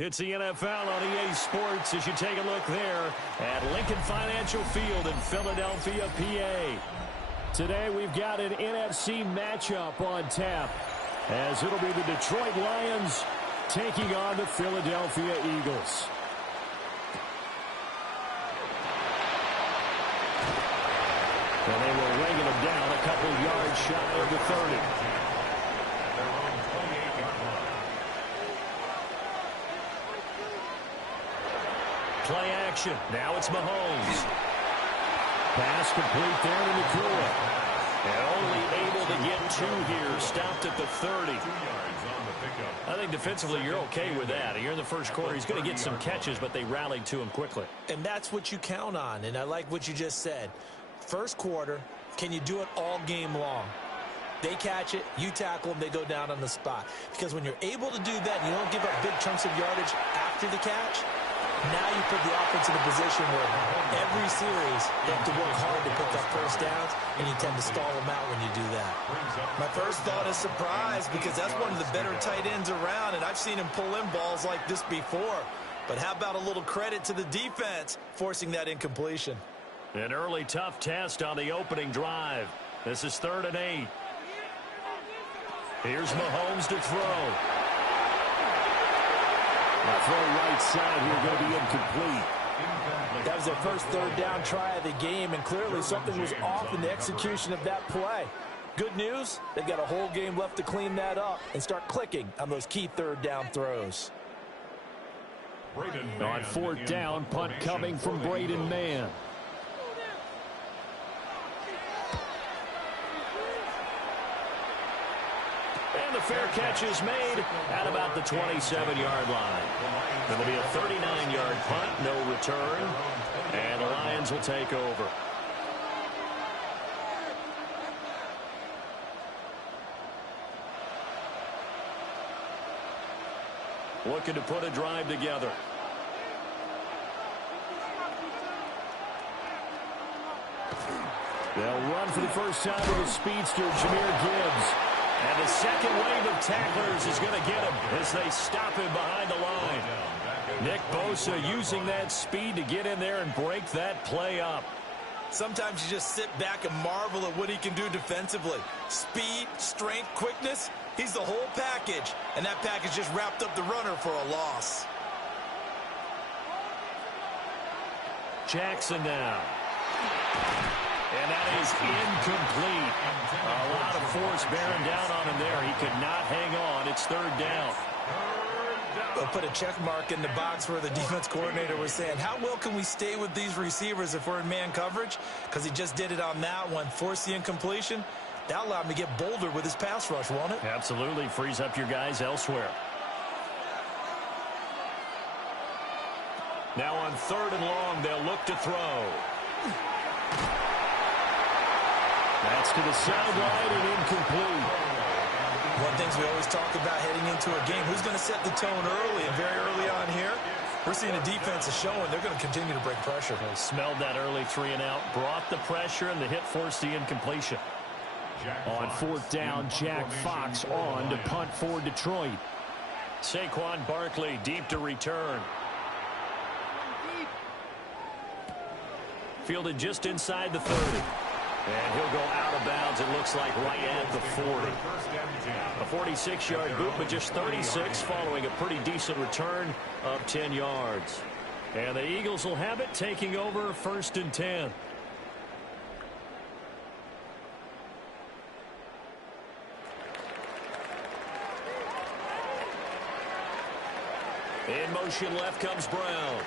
It's the NFL on EA Sports as you take a look there at Lincoln Financial Field in Philadelphia, PA. Today we've got an NFC matchup on tap as it'll be the Detroit Lions taking on the Philadelphia Eagles. And they were ringing them down a couple yards shy of the 30. Play action. Now it's Mahomes. Pass complete there to Nakua. And only able to get 2 here. Stopped at the 30. I think defensively you're okay with that. Here in the first quarter, he's going to get some catches, but they rallied to him quickly. And that's what you count on, and I like what you just said. First quarter, can you do it all game long? They catch it, you tackle them, they go down on the spot. Because when you're able to do that and you don't give up big chunks of yardage after the catch, now you put the offense in a position where every series they have to work hard to pick up first downs, and you tend to stall them out when you do that. My first thought is surprise because that's one of the better tight ends around, and I've seen him pull in balls like this before. But how about a little credit to the defense forcing that incompletion? An early tough test on the opening drive. This is 3rd and 8. Here's Mahomes to throw. The throw right side here going to be incomplete. That was their first 3rd down try of the game, and clearly something was off in the execution of that play. Good news, they've got a whole game left to clean that up and start clicking on those key 3rd down throws. On 4th down, punt coming from Braden Mann. And the fair catch is made at about the 27-yard line. It'll be a 39-yard punt, no return, and the Lions will take over. Looking to put a drive together. They'll run for the first time with a speedster, Jahmyr Gibbs. And the second wave of tacklers is going to get him as they stop him behind the line. Nick Bosa using that speed to get in there and break that play up. Sometimes you just sit back and marvel at what he can do defensively. Speed, strength, quickness, he's the whole package. And that package just wrapped up the runner for a loss. Jackson now. And that is incomplete. A lot of force bearing down on him there. He could not hang on. It's 3rd down. They'll put a check mark in the box where the defense coordinator was saying, how well can we stay with these receivers if we're in man coverage? Because he just did it on that one. Force the incompletion. That allowed him to get bolder with his pass rush, won't it? Absolutely. Frees up your guys elsewhere. Now on 3rd and long, they'll look to throw. That's to the sideline and incomplete. One of the things we always talk about heading into a game, who's going to set the tone early, and very early on here, we're seeing a defense is showing they're going to continue to break pressure. They smelled that early 3 and out, brought the pressure, and the hit forced the incompletion. On 4th down, Jack Fox on to punt for Detroit. Saquon Barkley deep to return. Fielded just inside the 30. And he'll go out of bounds, it looks like, right at the 40. A 46-yard boot, but just 36 following a pretty decent return of 10 yards. And the Eagles will have it, taking over 1st and 10. In motion left comes Brown.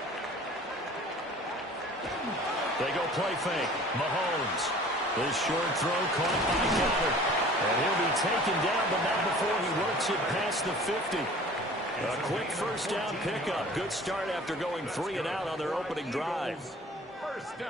They go play fake. Mahomes. His short throw caught by Goddard. And he'll be taken down, but not before he works it past the 50. A quick first down pickup. Good start after going 3 and out on their opening drive.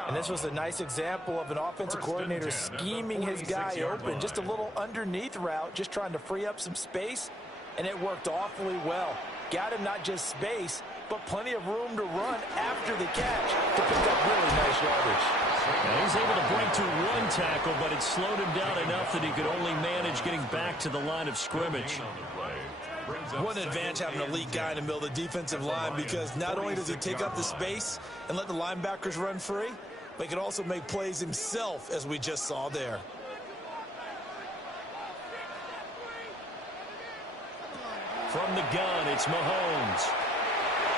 And this was a nice example of an offensive coordinator scheming his guy open. Just a little underneath route, just trying to free up some space. And it worked awfully well. Got him not just space, but plenty of room to run after the catch to pick up really nice yardage. Now he's able to break to 1 tackle, but it slowed him down enough that he could only manage getting back to the line of scrimmage. What an advantage having an elite guy in the middle of the defensive line, because not only does he take up the space and let the linebackers run free, but he can also make plays himself, as we just saw there. From the gun, it's Mahomes.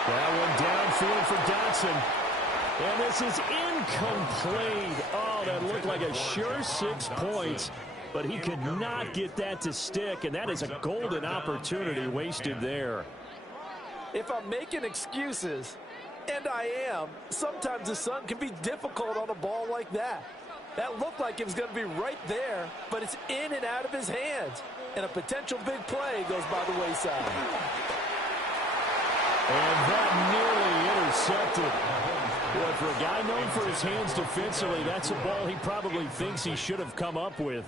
That one downfield for Dotson. And this is incomplete. Oh, that looked like a sure 6 points. But he could not get that to stick, and that is a golden opportunity wasted there. If I'm making excuses, and I am, sometimes the sun can be difficult on a ball like that. That looked like it was going to be right there, but it's in and out of his hands. And a potential big play goes by the wayside. And that nearly intercepted. Boy, for a guy known for his hands defensively, that's a ball he probably thinks he should have come up with.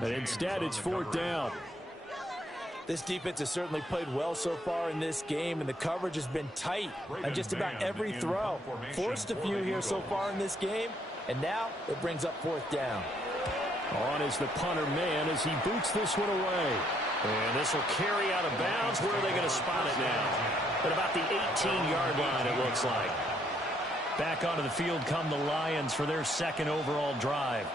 But instead, it's 4th down. This defense has certainly played well so far in this game, and the coverage has been tight on just about every throw. Forced a few here so far in this game, and now it brings up 4th down. On is the punter man as he boots this one away. And this will carry out of bounds. Where are they going to spot it now? At about the 18-yard line, it looks like. Back onto the field come the Lions for their 2nd overall drive.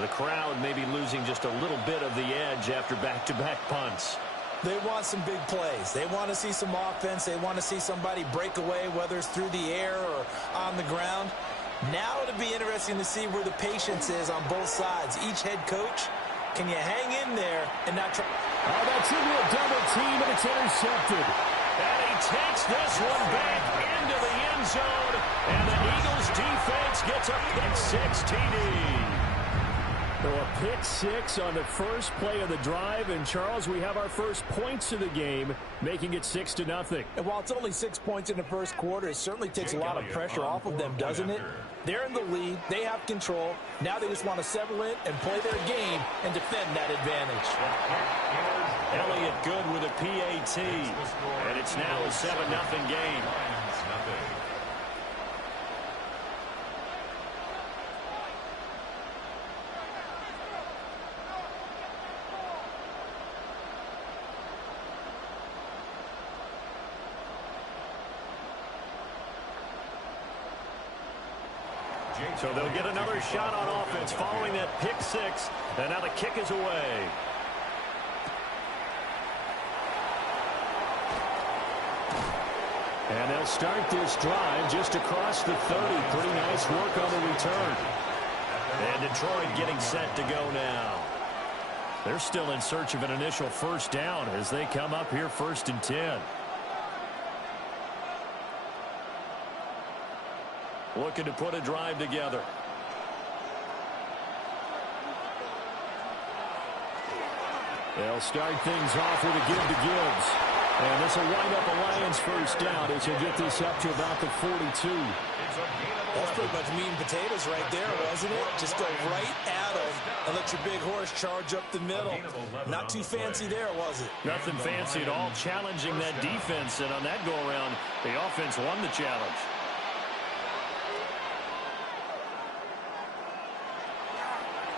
The crowd may be losing just a little bit of the edge after back-to-back punts. They want some big plays. They want to see some offense. They want to see somebody break away, whether it's through the air or on the ground. Now it'll be interesting to see where the patience is on both sides. Each head coach, can you hang in there and not try? Oh, that's into a double team, and it's intercepted. And he takes this one back into the end zone, and the Eagles defense gets a pick-6 TD. So a pick-6 on the first play of the drive, and Charles, we have our first points of the game, making it 6-0. And while it's only 6 points in the first quarter, it certainly takes a lot of pressure off of them, doesn't it? They're in the lead. They have control. Now they just want to settle in and play their game and defend that advantage. Elliott good with a PAT, and it's now a 7-0 game. So they'll get another shot on offense following that pick-6, and now the kick is away. And they'll start this drive just across the 30. Pretty nice work on the return. And Detroit getting set to go now. They're still in search of an initial first down as they come up here 1st and 10. Looking to put a drive together. They'll start things off with a give to Gibbs. And this will wind up a Lions first down as he'll get this up to about the 42. That's pretty much meat and potatoes right there, wasn't it? Just go right at them and let your big horse charge up the middle. Not too fancy there, was it? Nothing fancy at all, challenging that defense. And on that go-around, the offense won the challenge.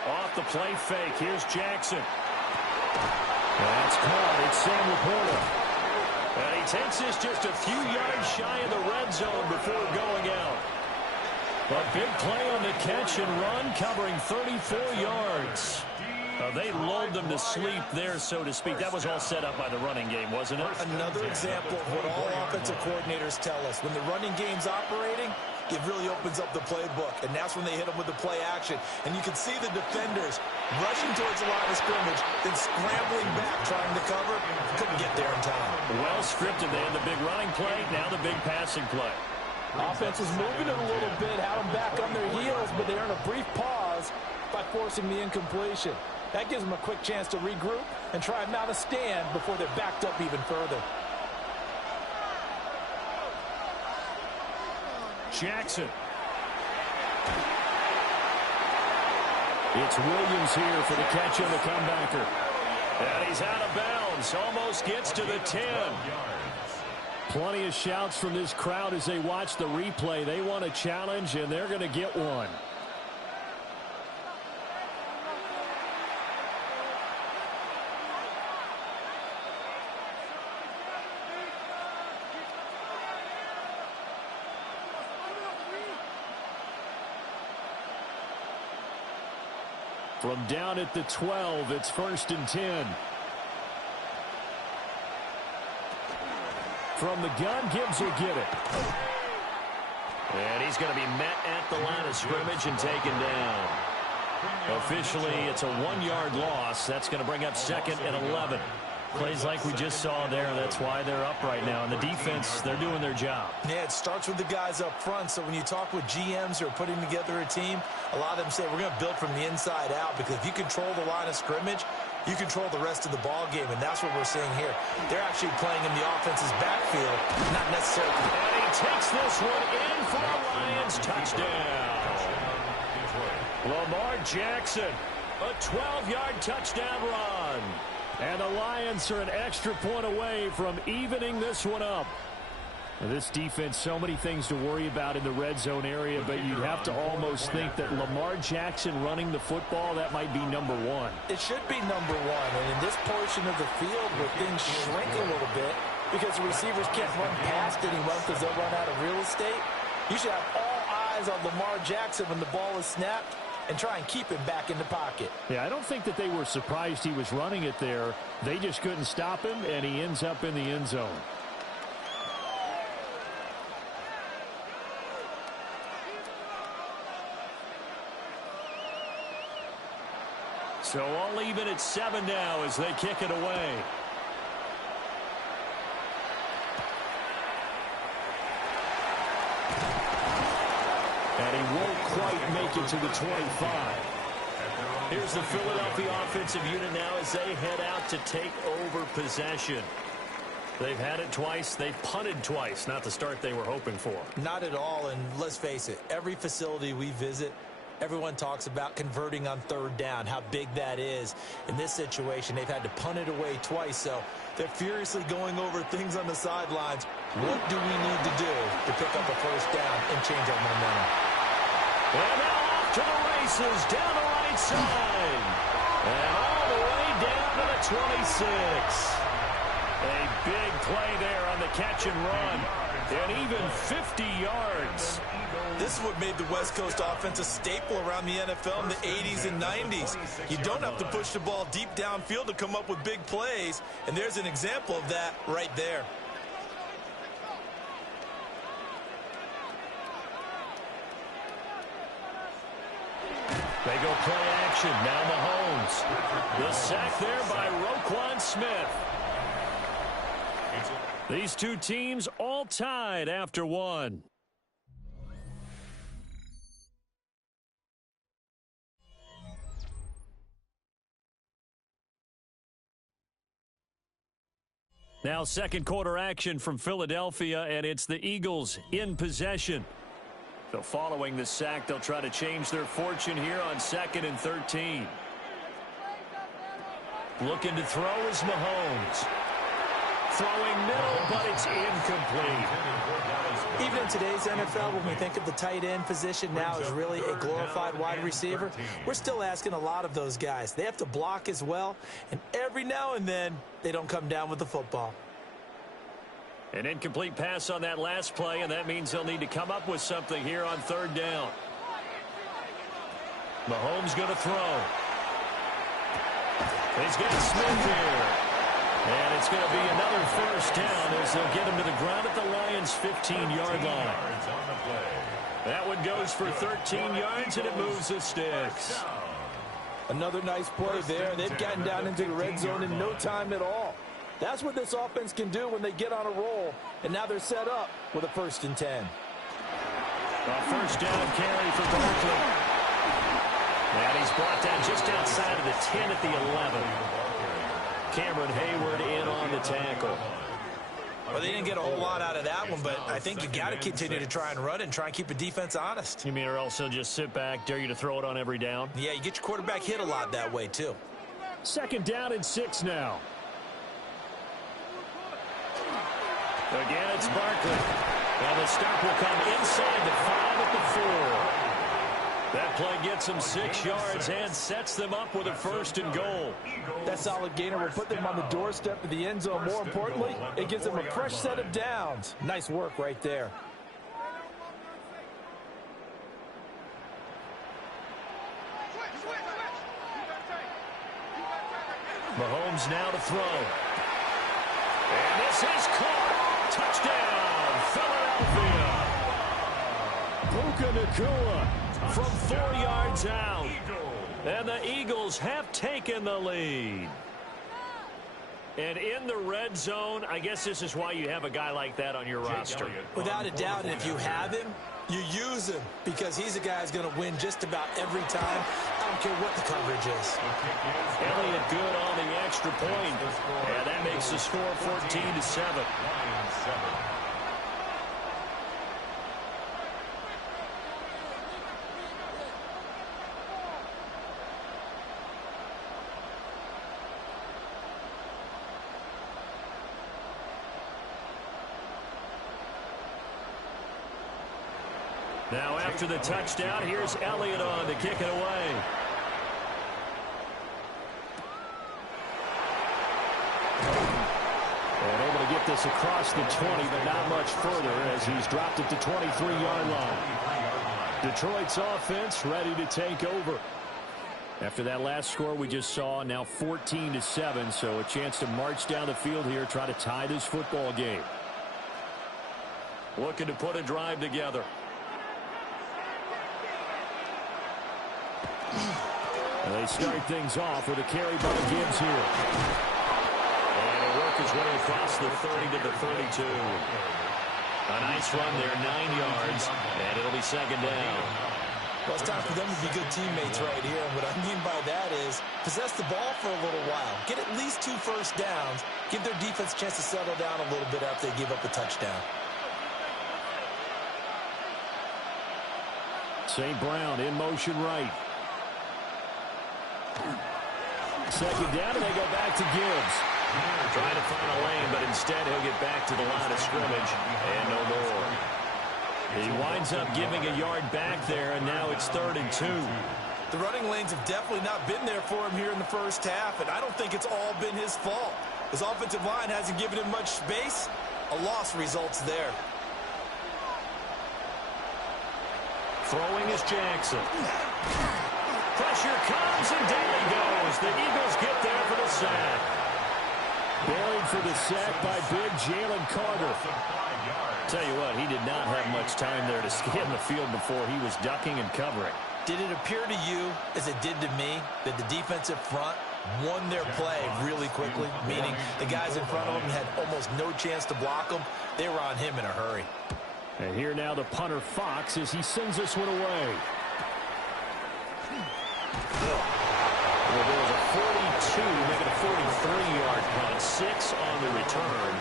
Off the play fake. Here's Jackson. That's caught. It's Sam Laporta. And he takes this just a few yards shy of the red zone before going out. A big play on the catch and run, covering 34 yards. They lulled them to sleep there, so to speak. That was all set up by the running game, wasn't it? Another example of what all offensive coordinators tell us. When the running game's operating, it really opens up the playbook, and that's when they hit them with the play action. And you can see the defenders rushing towards the line of scrimmage, then scrambling back, trying to cover. Couldn't get there in time. Well scripted. They had the big running play, now the big passing play. Offense was moving it a little bit, had them back on their heels, but they earned a brief pause by forcing the incompletion. That gives them a quick chance to regroup and try and mount a stand before they're backed up even further. Jackson. It's Williams here for the catch on the comebacker. And he's out of bounds. Almost gets to the 10. Plenty of shouts from this crowd as they watch the replay. They want a challenge, and they're going to get one. From down at the 12, it's 1st and 10. From the gun, Gibbs will get it. And he's going to be met at the line of scrimmage and taken down. Officially, it's a 1-yard loss. That's going to bring up 2nd and 11. Plays like we just saw there. That's why they're up right now. And the defense, they're doing their job. Yeah, it starts with the guys up front. So when you talk with GMs who are putting together a team, a lot of them say we're going to build from the inside out, because if you control the line of scrimmage, you control the rest of the ball game, and that's what we're seeing here. They're actually playing in the offense's backfield, not necessarily. And he takes this one in for a Lions touchdown. Lamar Jackson, a 12-yard touchdown run. And the Lions are an extra point away from evening this one up. Now, this defense, so many things to worry about in the red zone area, but you'd have to almost think that Lamar Jackson running the football, that might be number one. It should be number one, and in this portion of the field where things shrink a little bit because the receivers can't run past anyone because they'll run out of real estate, you should have all eyes on Lamar Jackson when the ball is snapped and try and keep him back in the pocket. Yeah, I don't think that they were surprised he was running it there. They just couldn't stop him, and he ends up in the end zone. So all even at 7 now as they kick it away. And he won't quite make it to the 25. Here's the Philadelphia offensive unit now as they head out to take over possession. They've had it twice. They've punted twice. Not the start they were hoping for. Not at all, and let's face it, every facility we visit, everyone talks about converting on 3rd down, how big that is. In this situation, they've had to punt it away twice, so they're furiously going over things on the sidelines. What do we need to do to pick up a 1st down and change our momentum? And now off to the races, down the right side. And all the way down to the 26. A big play there on the catch and run. And even 50 yards. This is what made the West Coast offense a staple around the NFL in the 80s and 90s. You don't have to push the ball deep downfield to come up with big plays, and there's an example of that right there. They go play action. Now Mahomes. The sack there by Roquan Smith. These two teams all tied after one. Now 2nd quarter action from Philadelphia, and it's the Eagles in possession. So following the sack, they'll try to change their fortune here on 2nd and 13. Looking to throw is Mahomes. Throwing middle, but it's incomplete. Even in today's NFL, when we think of the tight end position now as really a glorified wide receiver, we're still asking a lot of those guys. They have to block as well, and every now and then, they don't come down with the football. An incomplete pass on that last play, and that means they'll need to come up with something here on 3rd down. Mahomes going to throw. He's got Smith here. And it's going to be another 1st down as they'll get him to the ground at the Lions' 15-yard line. That one goes for 13 yards, and it moves the sticks. Another nice play there. They've gotten down into the red zone in no time at all. That's what this offense can do when they get on a roll. And now they're set up with a 1st and 10. A 1st down carry for Barkley. And he's brought down just outside of the 10 at the 11. Cameron Hayward in on the tackle. Well, they didn't get a whole lot out of that one, but I think you got to continue to try and run and try and keep the defense honest. You mean or else he'll just sit back, dare you to throw it on every down? Yeah, you get your quarterback hit a lot that way, too. 2nd down and 6 now. Again, it's Barkley. And the stop will come inside the 5 at the 4. That play gets them 6 yards and sets them up with a 1st and goal. That solid gainer will put them on the doorstep of the end zone. More importantly, it gives them a fresh set of downs. Nice work right there. Mahomes now to throw. And this is caught. Touchdown, Philadelphia. Puka Nacua from 4 yards out. And the Eagles have taken the lead. And in the red zone, I guess this is why you have a guy like that on your roster. Without a doubt, and if you have him, you use him because he's a guy who's going to win just about every time. I don't care what the coverage is. Elliott good on the extra point. And that makes the score 14-7. Now after the touchdown, here's Elliott on to kick it away. And able to get this across the 20, but not much further as he's dropped it to 23-yard line. Detroit's offense ready to take over. After that last score we just saw, now 14-7, so a chance to march down the field here, try to tie this football game. Looking to put a drive together. They start things off with a carry by Gibbs here. And he'll work his way across the 30 to the 32. A nice run there, 9 yards, and it'll be second down. Well, it's time for them to be good teammates right here. And what I mean by that is possess the ball for a little while. Get at least 2 first downs. Give their defense a chance to settle down a little bit after they give up a touchdown. St. Brown in motion right. Second down, and they go back to Gibbs. Trying to find a lane, but instead he'll get back to the line of scrimmage, and no more. He winds up giving a yard back there, and now it's 3rd and 2. The running lanes have definitely not been there for him here in the first half, and I don't think it's all been his fault. His offensive line hasn't given him much space. A loss results there. Throwing is Jackson. Pressure comes, and down he goes. The Eagles get there for the sack. Buried for the sack by big Jalen Carter. Tell you what, he did not have much time there to scan the field before he was ducking and covering. Did it appear to you, as it did to me, that the defensive front won their play really quickly? Meaning the guys in front of them had almost no chance to block them. They were on him in a hurry. And here now the punter Fox as he sends this one away. Well, there was a 42, making a 43-yard punt, 6 on the return.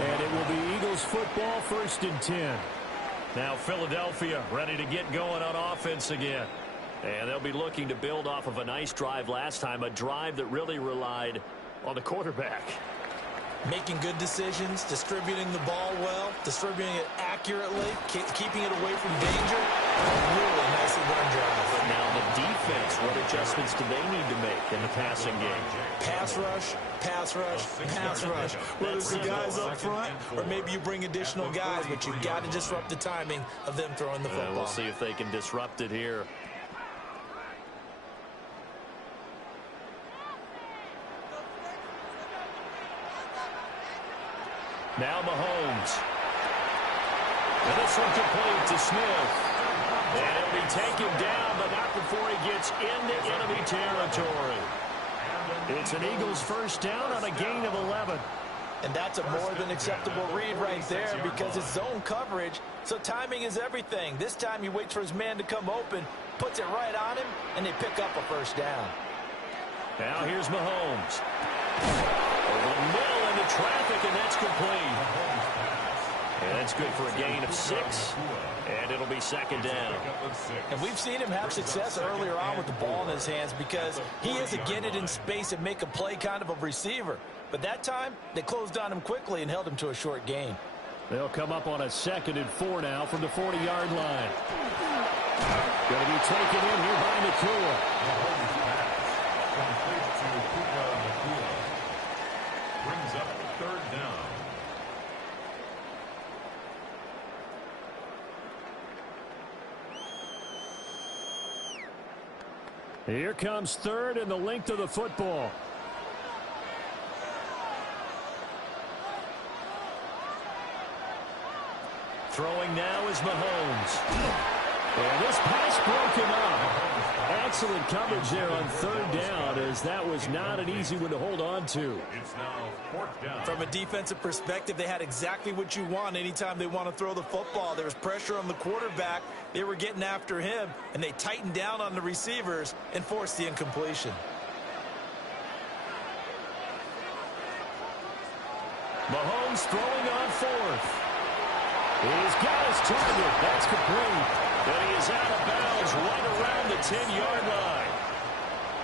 And it will be Eagles football, 1st and 10. Now Philadelphia ready to get going on offense again. And they'll be looking to build off of a nice drive last time, a drive that really relied on the quarterback. Making good decisions, distributing the ball well, distributing it accurately, keeping it away from danger. Really nicely run drive. Now the defense, what adjustments do they need to make in the passing game? Pass rush, pass rush, pass rush. Whether it's the guys up front or maybe you bring additional guys, but you've got to disrupt the timing of them throwing the football. We'll see if they can disrupt it here. Now Mahomes. And this one complete to Smith. And he'll be taken down, but not before he gets into enemy territory. It's an Eagles first down on a gain of 11. And that's a more than acceptable read right there because it's zone coverage, so timing is everything. This time he waits for his man to come open, puts it right on him, and they pick up a first down. Now here's Mahomes. Over the middle into traffic, and that's complete. And that's good for a gain of 6, and it'll be second down. And we've seen him have success earlier on with the ball in his hands because he is a get it in space and make a play kind of a receiver. But that time, they closed on him quickly and held him to a short gain. They'll come up on a 2nd and 4 now from the 40-yard line. Going to be taken in here by Nacua. Brings up 3rd down. Here comes 3rd and the length of the football. is Mahomes. And this pass broken up. Excellent coverage there on third down, as that was not an easy one to hold on to. It's now fourth down. From a defensive perspective, they had exactly what you want anytime they want to throw the football. There was pressure on the quarterback. They were getting after him, and they tightened down on the receivers and forced the incompletion. Mahomes throwing on fourth. He's got his target. That's complete. And he is out of bounds right around the 10-yard line.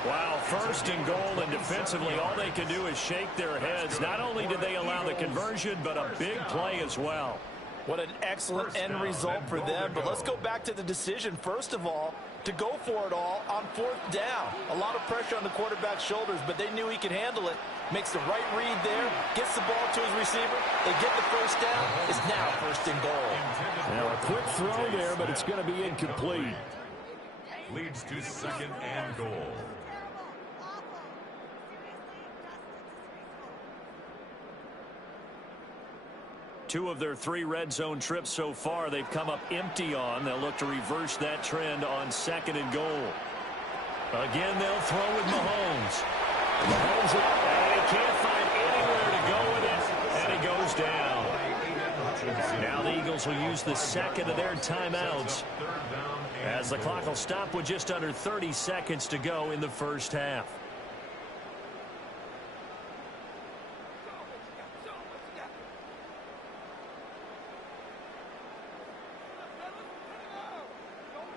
Wow, first and goal, and defensively all they can do is shake their heads. Not only did they allow the conversion, but a big play as well. What an excellent end result for them. But let's go back to the decision, first of all, to go for it all on fourth down. A lot of pressure on the quarterback's shoulders, but they knew he could handle it. Makes the right read there, gets the ball to his receiver. They get the first down. It's now first and goal. Now a quick throw there, but it's going to be incomplete. Leads to second and goal. Two of their three red zone trips so far, they've come up empty on. They'll look to reverse that trend on second and goal. Again, they'll throw with Mahomes. Mahomes, and he can't find anywhere to go with it, and he goes down. Now the Eagles will use the second of their timeouts, as the clock will stop with just under 30 seconds to go in the first half.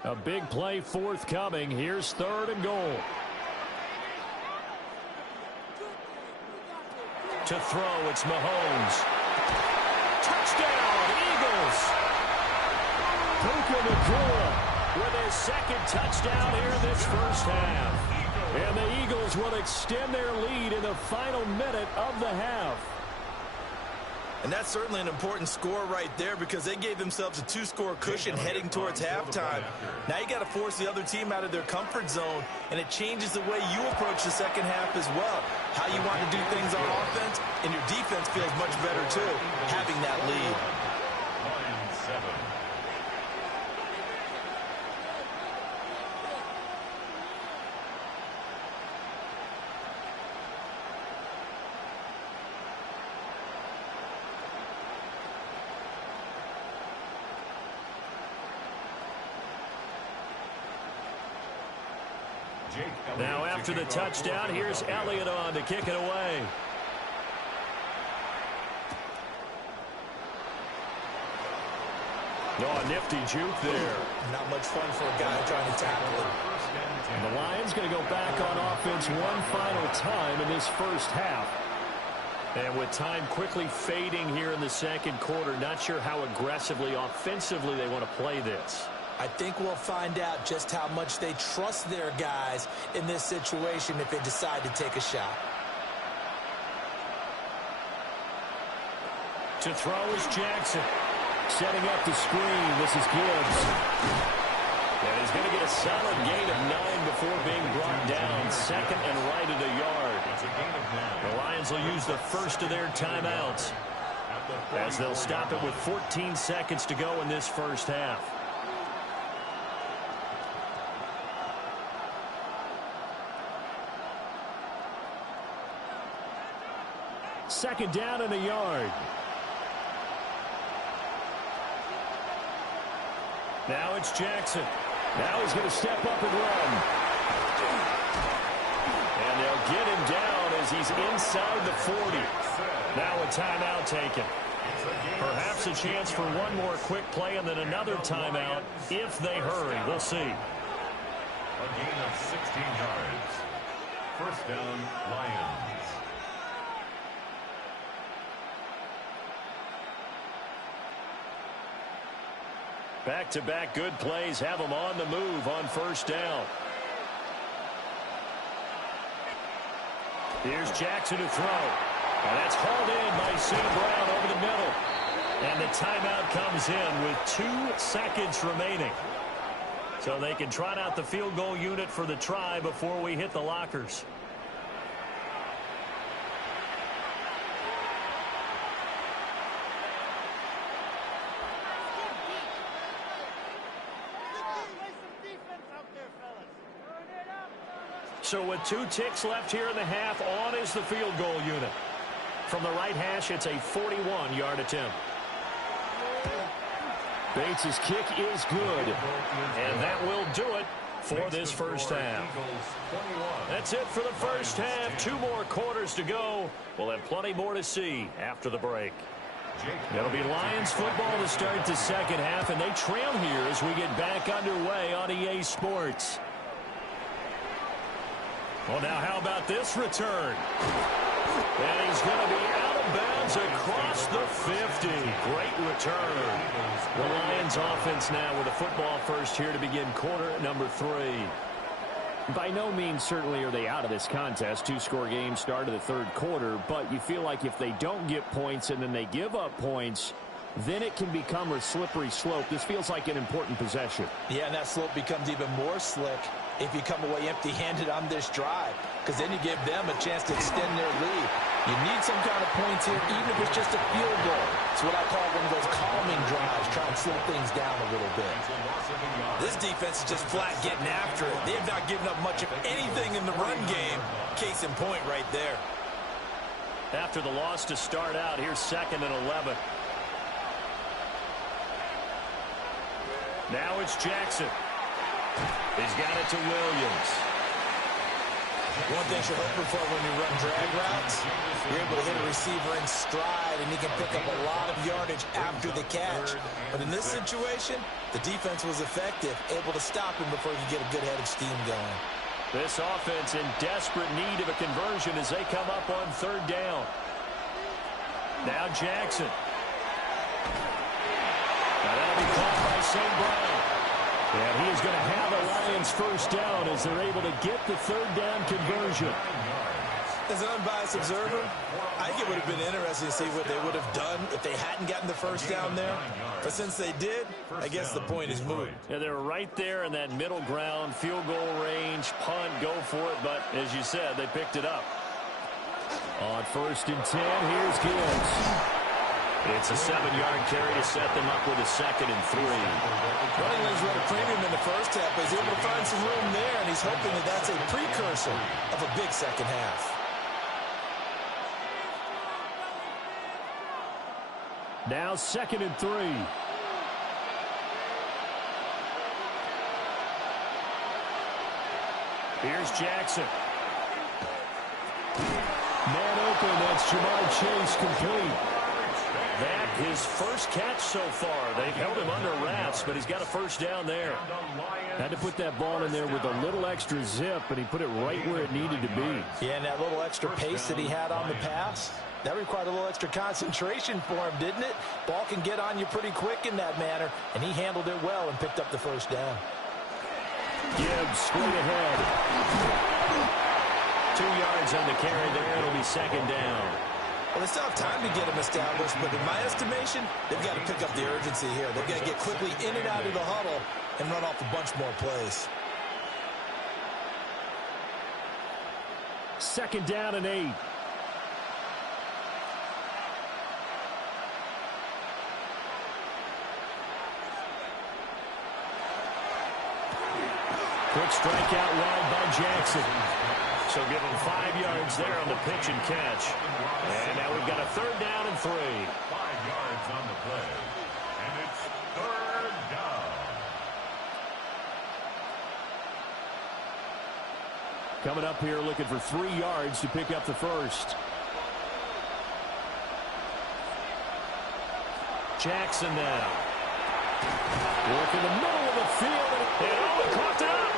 A big play forthcoming. Here's third and goal. To throw, it's Mahomes. Touchdown, Eagles! Puka Nacua with his second touchdown here in this first half. And the Eagles will extend their lead in the final minute of the half. And that's certainly an important score right there, because they gave themselves a two-score cushion heading towards halftime. Now you got to force the other team out of their comfort zone, and it changes the way you approach the second half as well. How you want to do things on offense, and your defense feels much better too, having that lead. Line 7. Now after the touchdown, here's Elliott on to kick it away. Oh, a nifty juke there. Not much fun for a guy trying to tackle it. And the Lions going to go back on offense one final time in this first half. And with time quickly fading here in the second quarter, not sure how aggressively, offensively they want to play this. I think we'll find out just how much they trust their guys in this situation if they decide to take a shot. To throw is Jackson. Setting up the screen. This is Gibbs. And he's going to get a solid gain of 9 before being brought down. Second and right at a yard. The Lions will use the first of their timeouts, as they'll stop it with 14 seconds to go in this first half. Second down and a yard. Now it's Jackson. Now he's going to step up and run. And they'll get him down as he's inside the 40. Now a timeout taken. Perhaps a chance for one more quick play and then another timeout if they hurry. We'll see. A gain of 16 yards. First down, Lions. Back-to-back good plays have them on the move on first down. Here's Jackson to throw. And that's hauled in by St. Brown over the middle. And the timeout comes in with 2 seconds remaining. So they can trot out the field goal unit for the try before we hit the lockers. So with 2 ticks left here in the half, on is the field goal unit. From the right hash, it's a 41-yard attempt. Bates' kick is good. And that will do it for this first half. That's it for the first half. 2 more quarters to go. We'll have plenty more to see after the break. It'll be Lions football to start the second half, and they trail here as we get back underway on EA Sports. Well, now how about this return? And he's going to be out of bounds across the 50. Great return. The Lions offense now with a football first here to begin quarter number 3. By no means certainly are they out of this contest. 2-score game start of the third quarter, but you feel like if they don't get points and then they give up points, then it can become a slippery slope. This feels like an important possession. Yeah, and that slope becomes even more slick if you come away empty-handed on this drive, because then you give them a chance to extend their lead. You need some kind of points here, even if it's just a field goal. It's what I call one of those calming drives, try and slow things down a little bit. This defense is just flat getting after it. They have not given up much of anything in the run game. Case in point right there. After the loss to start out, here's 2nd and 11. Now it's Jackson. He's got it to Williams. One thing you're hoping for when you run drag routes, you're able to hit a receiver in stride, and he can pick up a lot of yardage after the catch. But in this situation, the defense was effective, able to stop him before he could get a good head of steam going. This offense in desperate need of a conversion as they come up on 3rd down. Now Jackson. Now that'll be caught by St. Brown. And he is going to have a Lions first down as they're able to get the 3rd down conversion. As an unbiased observer, I think it would have been interesting to see what they would have done if they hadn't gotten the first down there. But since they did, I guess the point is moot. Yeah, they were right there in that middle ground, field goal range, punt, go for it. But as you said, they picked it up. On 1st and 10, here's Gibbs. It's a 7-yard carry to set them up with a 2nd and 3. Running lanes run a premium in the first half, but he's able to find some room there, and he's hoping that that's a precursor of a big second half. Now 2nd and 3. Here's Jackson. Man open, that's Jamar Chase complete. That his first catch so far. They've held him under wraps, but he's got a first down there. Had to put that ball in there with a little extra zip, and he put it right where it needed to be. Yeah, and that little extra pace that he had on the pass, that required a little extra concentration for him, didn't it? Ball can get on you pretty quick in that manner, and he handled it well and picked up the first down. Gibbs straight ahead. 2 yards on the carry there. It'll be 2nd down. Well, they still have time to get him established, but in my estimation, they've got to pick up the urgency here. They've got to get quickly in and out of the huddle and run off a bunch more plays. 2nd down and 8. Quick strikeout wide by Jackson. So give him 5 yards there on the pitch and catch. And now we've got a 3rd down and 3. 5 yards on the play. And it's 3rd down. Coming up here looking for 3 yards to pick up the first. Jackson now. Work in the middle of the field. And he caught up.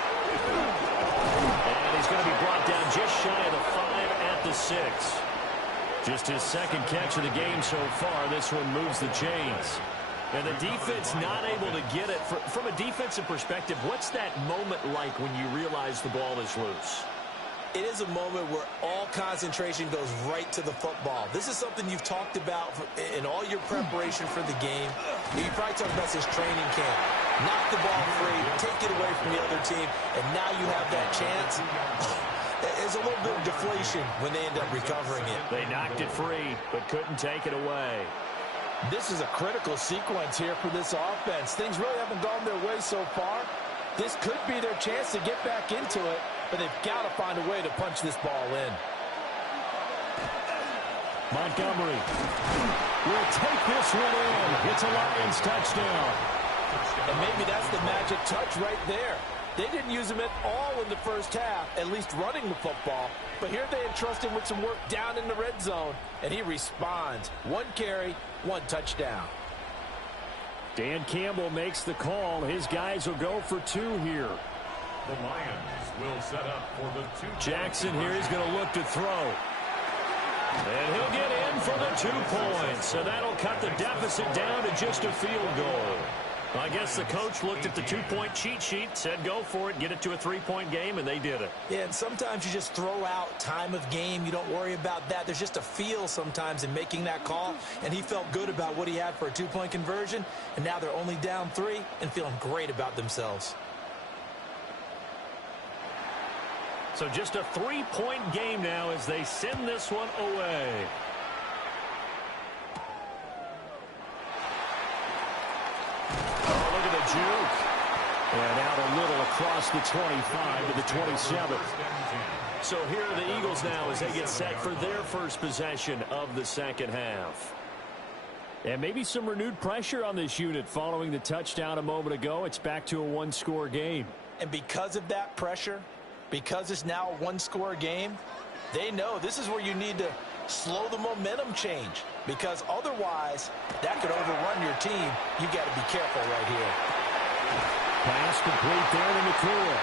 And he's going to be brought down just shy of the 5 at the 6. Just his 2nd catch of the game so far. This one moves the chains. And the defense not able to get it. From a defensive perspective, what's that moment like when you realize the ball is loose? It is a moment where all concentration goes right to the football. This is something you've talked about in all your preparation for the game. You probably talked about this training camp. Knock the ball free, take it away from the other team, and now you have that chance. There's a little bit of deflation when they end up recovering it. They knocked it free, but couldn't take it away. This is a critical sequence here for this offense. Things really haven't gone their way so far. This could be their chance to get back into it, but they've got to find a way to punch this ball in. Montgomery will take this one in. It's a Lions touchdown. And maybe that's the magic touch right there. They didn't use him at all in the first half, at least running the football. But here they entrust him with some work down in the red zone, and he responds. 1 carry, 1 touchdown. Dan Campbell makes the call. His guys will go for 2 here. The Lions will set up for the 2. Jackson here is going to look to throw. And he'll get in for the 2 points. So that'll cut the deficit down to just a field goal. I guess the coach looked at the 2-point cheat sheet, said go for it, get it to a 3-point game, and they did it. Yeah, and sometimes you just throw out time of game. You don't worry about that. There's just a feel sometimes in making that call, and he felt good about what he had for a 2-point conversion, and now they're only down 3 and feeling great about themselves. So just a 3-point game now as they send this one away. Oh, look at the juke. And out a little across the 25 to the 27. So here are the Eagles now as they get set for their first possession of the second half. And maybe some renewed pressure on this unit following the touchdown a moment ago. It's back to a 1-score game. And because of that pressure, because it's now a 1-score game, they know this is where you need to slow the momentum change, because otherwise that could overrun your team. You've got to be careful right here. Pass complete there to McCool.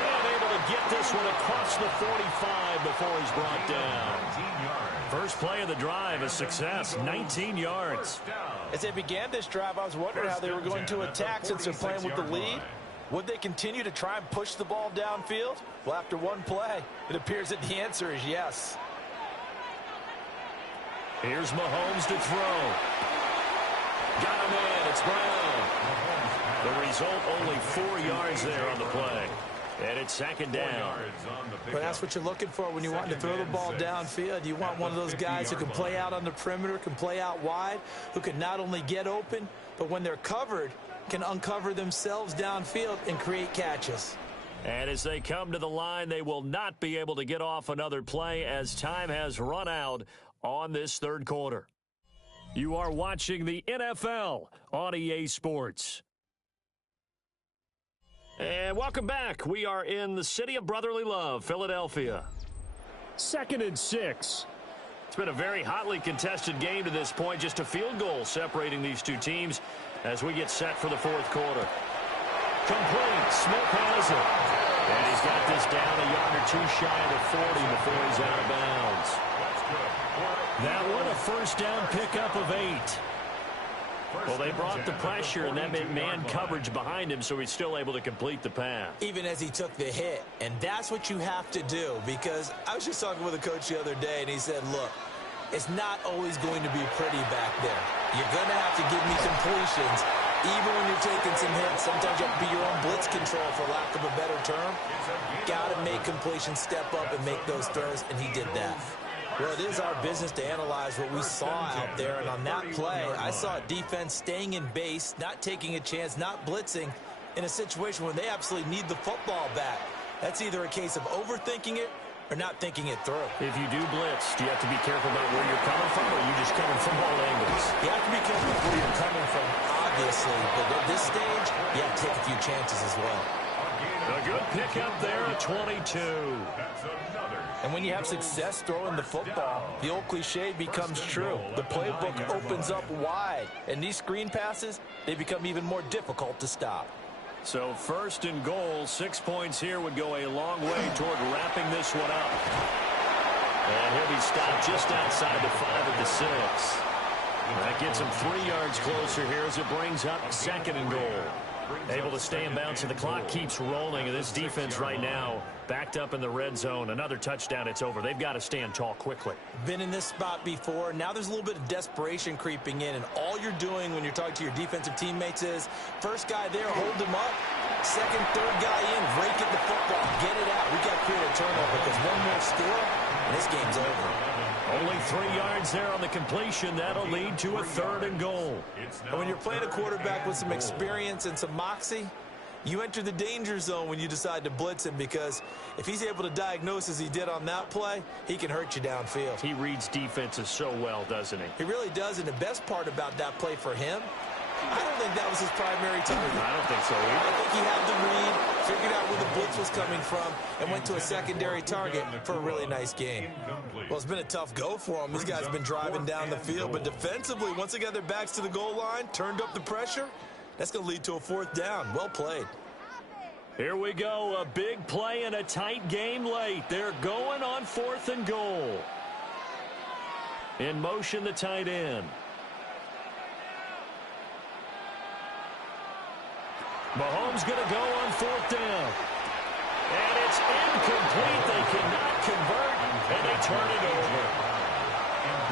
And able to get this one across the 45 before he's brought down. First play of the drive, a success, 19 yards. As they began this drive, I was wondering how they were going to attack since they're playing with the lead. Would they continue to try and push the ball downfield? Well, after one play, it appears that the answer is yes. Here's Mahomes to throw. Got him in. It's Brown. The result, only 4 yards there on the play. And it's second down. But that's what you're looking for when you want to throw the ball downfield. You want one of those guys who can play out on the perimeter, can play out wide, who can not only get open, but when they're covered, can uncover themselves downfield and create catches. And as they come to the line, they will not be able to get off another play as time has run out on this third quarter. You are watching the NFL on EA Sports. And welcome back. We are in the city of brotherly love, Philadelphia. 2nd and 6. It's been a very hotly contested game to this point. Just a field goal separating these two teams as we get set for the fourth quarter. Complete. Smith has it. And he's got this down a yard or 2 shy of the 40 before he's out of bounds. That one a first down pickup of 8. Well, they brought the pressure, and that meant man coverage behind him, so he's still able to complete the pass. Even as he took the hit. And that's what you have to do, because I was just talking with a coach the other day, and he said, look, it's not always going to be pretty back there. You're going to have to give me completions, even when you're taking some hits. Sometimes you have to be your own blitz control, for lack of a better term. Got to make completions, step up, and make those throws, and he did that. Well, it is our business to analyze what we saw out there, and on that play, I saw a defense staying in base, not taking a chance, not blitzing, in a situation where they absolutely need the football back. That's either a case of overthinking it or not thinking it through. If you do blitz, do you have to be careful about where you're coming from, or are you just coming from all angles? You have to be careful where you're coming from, obviously, but at this stage, you have to take a few chances as well. A good pickup there at 22. And when you have success throwing the football, the old cliche becomes true. The playbook opens up wide, and these screen passes, they become even more difficult to stop. So 1st and goal, 6 points here would go a long way toward wrapping this one up. And he'll be stopped just outside the 5 at the 6. That gets him 3 yards closer here as it brings up 2nd and goal. Able to stay in bounds, and the clock keeps rolling. And this defense right now backed up in the red zone. Another touchdown, it's over. They've got to stand tall quickly. Been in this spot before. Now there's a little bit of desperation creeping in, and all you're doing when you're talking to your defensive teammates is, first guy there, hold him up. Second, third guy in, rake at the football. Get it out. We got to create a turnover, because one more score, and this game's over. Only 3 yards there on the completion. That'll lead to a 3rd and goal. And when you're playing a quarterback with some experience and some moxie, you enter the danger zone when you decide to blitz him, because if he's able to diagnose as he did on that play, he can hurt you downfield. He reads defenses so well, doesn't he? He really does, and the best part about that play for him, I don't think that was his primary target. I don't think so either. I think he had the read, figured out where the blitz was coming from, and went to a secondary target for a really nice game. Well, it's been a tough go for him. These guys have been driving down the field, but defensively, once they got their backs to the goal line, turned up the pressure, that's going to lead to a 4th down. Well played. Here we go, a big play and a tight game late. They're going on 4th and goal. In motion, the tight end. Mahomes going to go on 4th down. And it's incomplete. They cannot convert, and they turn it over.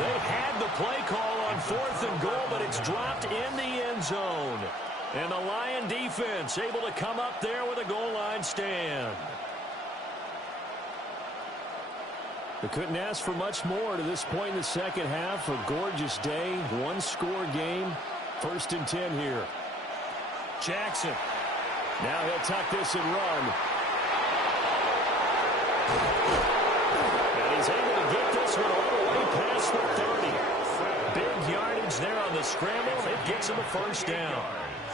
They had the play call on 4th and goal, but it's dropped in the end zone. And the Lion defense able to come up there with a goal line stand. They couldn't ask for much more to this point in the second half. A gorgeous day, 1-score game. 1st and 10 here. Jackson. Now he'll tuck this and run. And he's able to get this one all the way past the 30. Big yardage there on the scramble. It gets him a 1st down.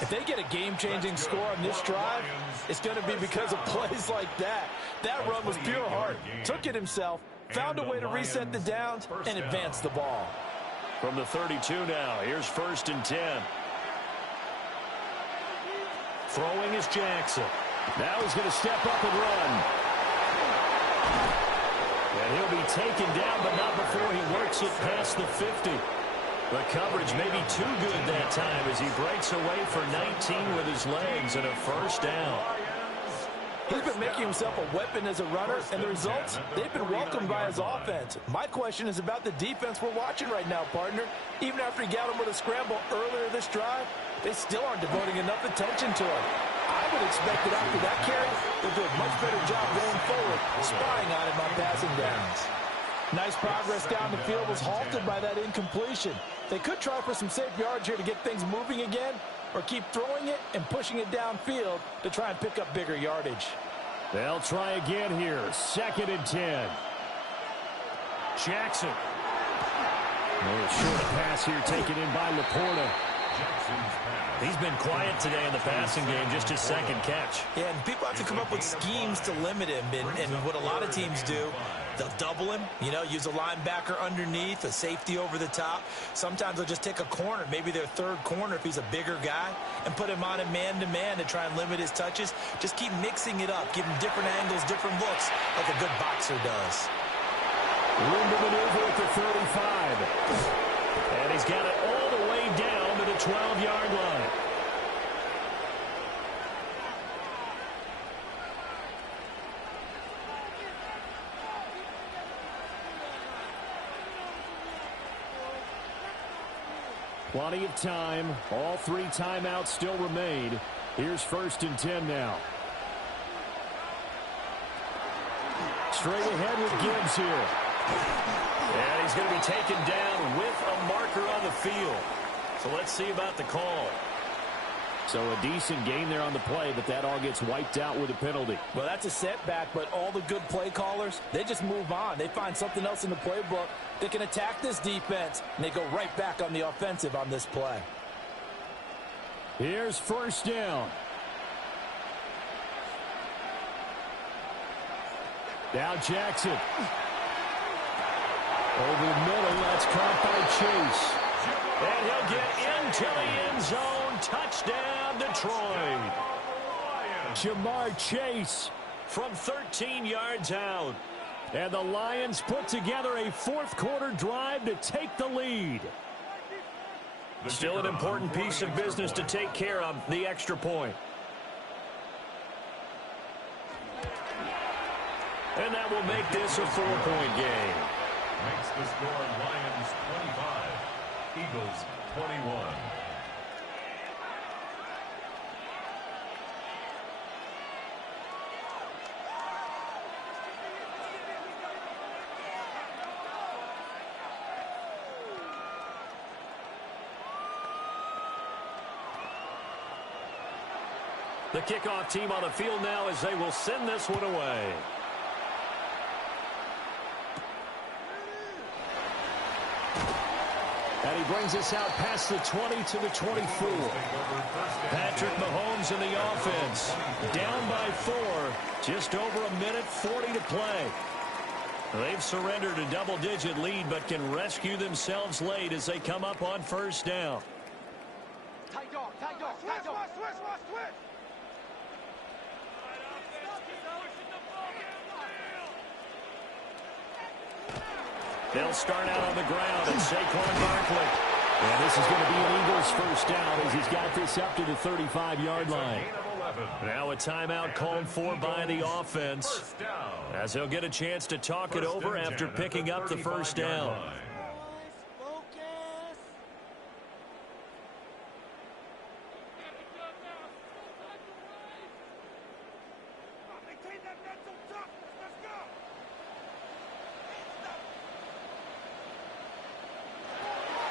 If they get a game-changing score on this drive, it's going to be because of plays like that. That run was pure heart. Took it himself, found a way to reset the downs, and advance the ball. From the 32 now, here's 1st and 10. Throwing is Jackson. Now he's going to step up and run. And he'll be taken down, but not before he works it past the 50. The coverage may be too good that time as he breaks away for 19 with his legs and a 1st down. He's been making himself a weapon as a runner, and the results, they've been welcomed by his offense. My question is about the defense we're watching right now, partner. Even after he got him with a scramble earlier this drive, they still aren't devoting enough attention to him. I would expect that after that carry, they'll do a much better job going forward, spying on him on passing downs. Nice progress down the field was halted by that incompletion. They could try for some safe yards here to get things moving again, or keep throwing it and pushing it downfield to try and pick up bigger yardage. They'll try again here. 2nd and 10. Jackson. A short pass here taken in by Laporta. He's been quiet today in the passing game, just his 2nd catch. Yeah, and people have to come up with schemes to limit him, and what a lot of teams do, they'll double him, use a linebacker underneath, a safety over the top. Sometimes they'll just take a corner, maybe their 3rd corner if he's a bigger guy, and put him on a man-to-man to try and limit his touches. Just keep mixing it up, give him different angles, different looks, like a good boxer does. Room to maneuver at the 35. And he's got it all the way down to the 12-yard line. Plenty of time. All 3 timeouts still remain. Here's 1st and 10 now. Straight ahead with Gibbs here. And he's going to be taken down with a marker on the field. So let's see about the call. So a decent gain there on the play, but that all gets wiped out with a penalty. Well, that's a setback, but all the good play callers, they just move on. They find something else in the playbook. They can attack this defense, and they go right back on the offensive on this play. Here's 1st down. Now Jackson. Over the middle, that's caught by Chase. And he'll get into the end zone. Touchdown, Detroit. Jamar Chase from 13 yards out. And the Lions put together a 4th quarter drive to take the lead. Still an important piece of business to take care of, the extra point. And that will make this a 4-point game. Makes the score Lions 25, Eagles 21. The kickoff team on the field now as they will send this one away. And he brings us out past the 20 to the 24. Patrick Mahomes in the offense. Down by 4. Just over a minute 40 to play. They've surrendered a double-digit lead, but can rescue themselves late as they come up on first down. Tight dog, tight dog, tight dog. Switch. They'll start out on the ground at Saquon Barkley. And this is going to be an Eagles first down as he's got this up to the 35-yard line. Now a timeout called for by the offense as he'll get a chance to talk it over after picking up the first down.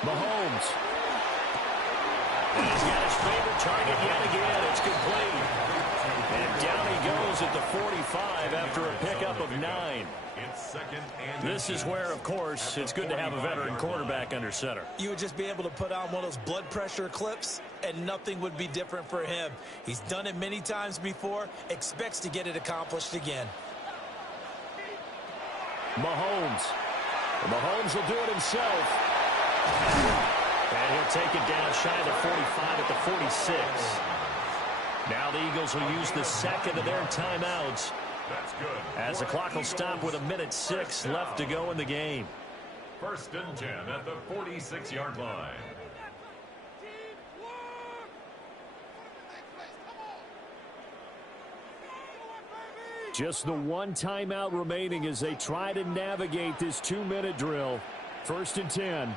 Mahomes. And he's got his favorite target yet again. It's complete. And down he goes at the 45 after a pickup of 9. This is where, of course, it's good to have a veteran quarterback under center. You would just be able to put on one of those blood pressure clips, and nothing would be different for him. He's done it many times before, expects to get it accomplished again. Mahomes. Mahomes will do it himself. And he'll take it down shy of the 45 at the 46. Now the Eagles will use the second of their timeouts. That's good. As the clock will stop with a minute 6 left to go in the game. First and 10 at the 46-yard line. Just the one timeout remaining as they try to navigate this 2-minute drill. First and 10.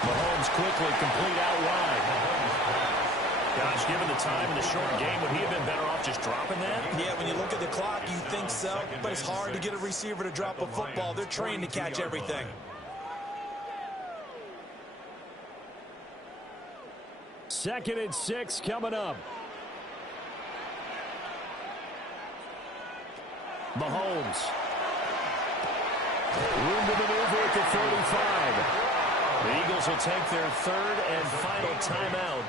Mahomes quickly complete out wide. Gosh, given the time in the short game, would he have been better off just dropping that? Yeah, when you look at the clock, you think so, but it's hard to get a receiver to drop a football. They're trained to catch everything. Second and 6 coming up. Mahomes. Room to maneuver at the 35. The Eagles will take their third and final timeout.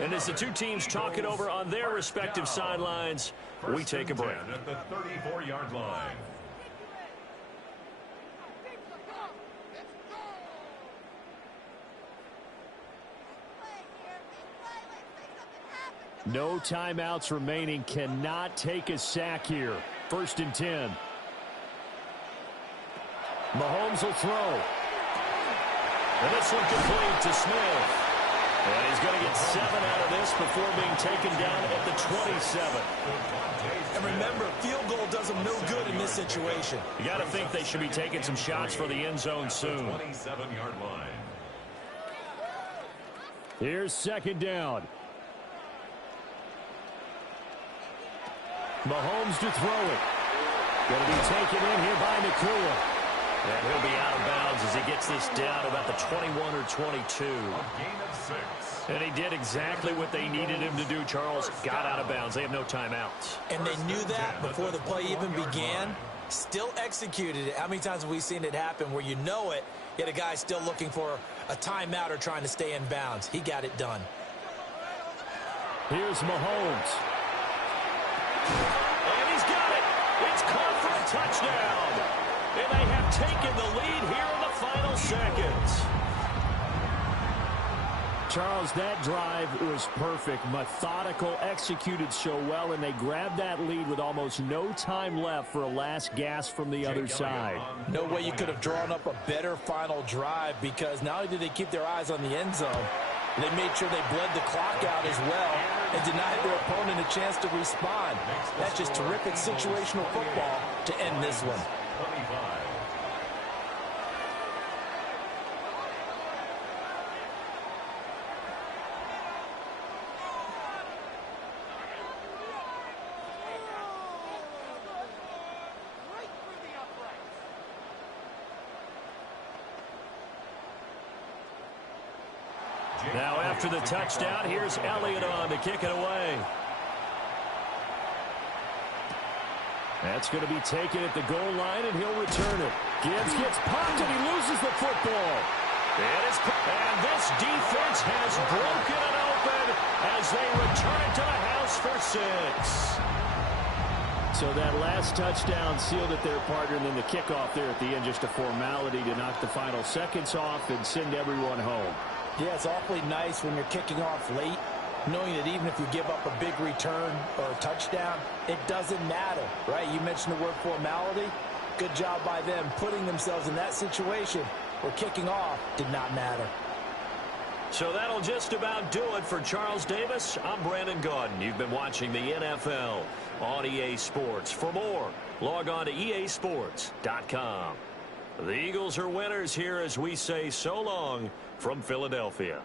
And as the two teams talk it over on their respective sidelines, we take a break. At the 34-yard line. No timeouts remaining. Cannot take a sack here. First and 10. Mahomes will throw. And this one complete to Smith. And he's going to get 7 out of this before being taken down at the 27. And remember, field goal does them no good in this situation. You got to think they should be taking some shots for the end zone soon. 27-yard line. Here's second down. Mahomes to throw it. Going to be taken in here by Nakua. And he'll be out of bounds as he gets this down about the 21 or 22. A gain of 6. And he did exactly what they needed him to do, Charles. Got out of bounds. They have no timeouts. And they knew that before the play even began. Still executed it. How many times have we seen it happen where you know it, yet a guy still looking for a timeout or trying to stay in bounds? He got it done. Here's Mahomes. And he's got it. It's caught for a touchdown. And they have taken the lead here in the final seconds. Charles, that drive was perfect. Methodical, executed so well, and they grabbed that lead with almost no time left for a last gasp from the other side. No way you could have drawn up a better final drive, because not only did they keep their eyes on the end zone, they made sure they bled the clock out as well and denied their opponent a chance to respond. That's just terrific situational football to end this one. 25. Now after the touchdown, here's Elliott on to kick it away. That's going to be taken at the goal line, and he'll return it. Gibbs gets popped, and he loses the football. And this defense has broken it open as they return to the house for 6. So that last touchdown sealed it there, partner, and then the kickoff there at the end, just a formality to knock the final seconds off and send everyone home. Yeah, it's awfully nice when you're kicking off late, knowing that even if you give up a big return or a touchdown, it doesn't matter, right? You mentioned the word formality. Good job by them putting themselves in that situation where kicking off did not matter. So that'll just about do it for Charles Davis. I'm Brandon Gaudin. You've been watching the NFL on EA Sports. For more, log on to easports.com. The Eagles are winners here as we say so long from Philadelphia.